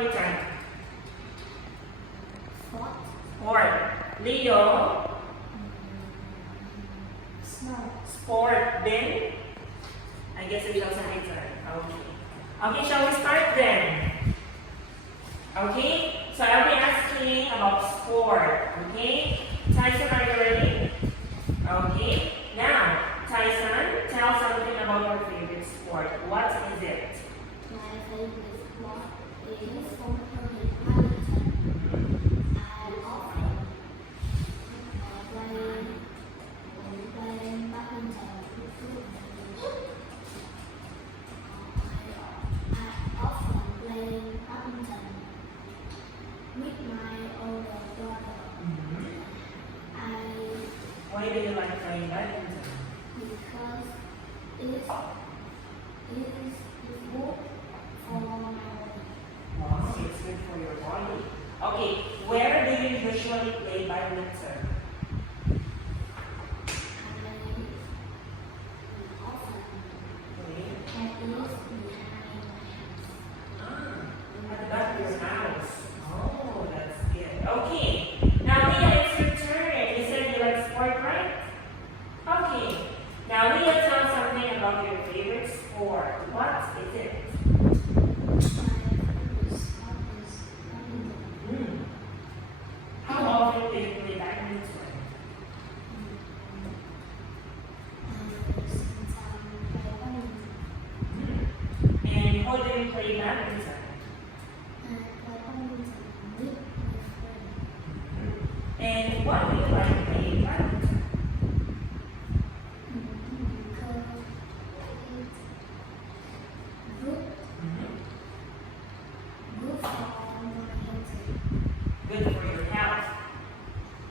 favorite type? Sport. Sport. Leo? Snow. Sport. Ben? I guess it doesn't matter. Okay. Okay, shall we start then? Okay, so I'll be asking about sport. Okay, Tyson, are you ready? Okay, now, Tyson, tell something about your favorite sport. What is it? My favorite sport is soccer and badminton. I often play badminton. I often play badminton with my older brother. Why do you like playing badminton? Because it is good for my body. Wow, it's good for your body. Okay, where do you usually play badminton? I often Okay. practice At the back of your house. Oh, that's good. Okay. Now, Leah, it's your turn. You said you like sport, right? Okay. Now, Leah, tell something about your favorite sport. What is it? Hmm. How often do you play badminton? And how do you play badminton? And what do you like playing badminton? Good for your health.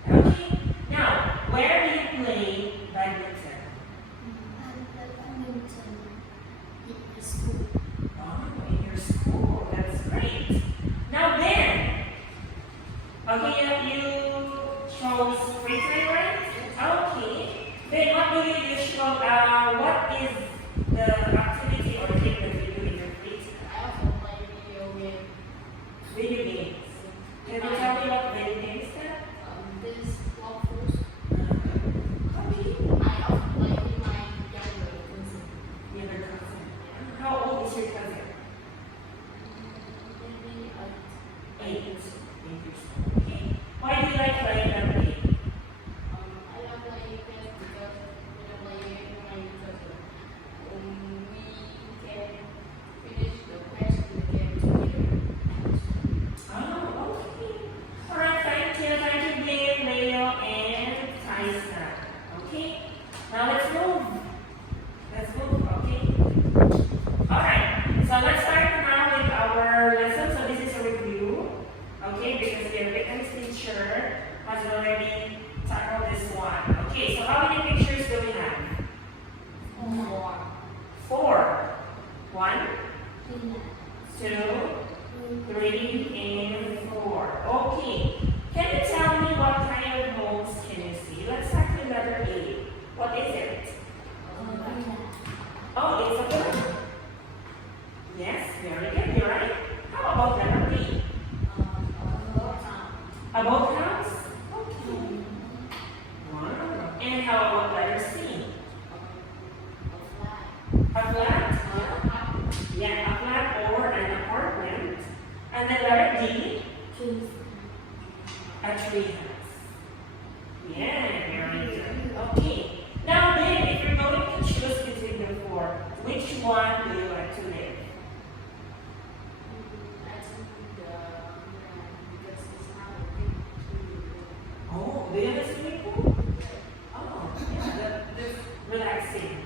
Okay. Now, where do you play badminton? Oh, in your school. That's great. Now then, okay, you chose free time, right? Okay. Then what do you usually, what is the activity or thing that you do in your free time? Video games. Can you tell me what video games are? Okay. Younger cousin. How old is your cousin? 8. 8 years old. Okay. Why do you like playing that game? Oh, okay. Alright, thank you. Thank you, Ben, Leo, and Tyson. Okay. Now let's move. Let's move, okay? Alright. So let's start now with our lesson. So this is a review. Okay, because the written teacher has already tackled this one. Okay, so how many pictures do we have? 4. 1, 2, 3, and 4. Okay. Can you tell me what kind of homes can you see? Let's start with letter A. What is it? Oh, it's a villa. Yes, very good. You're right. How about letter B? A boathouse? Okay. Wow. And how about letter C? A flat? Yeah, a flat or an apartment. And then letter D? A tree house. Yeah, very good. Okay. Now then, if you're going to choose between the 4, which one do you like to live? Oh, do you have a swimming pool? Oh, yeah, that's relaxing.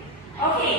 Okay.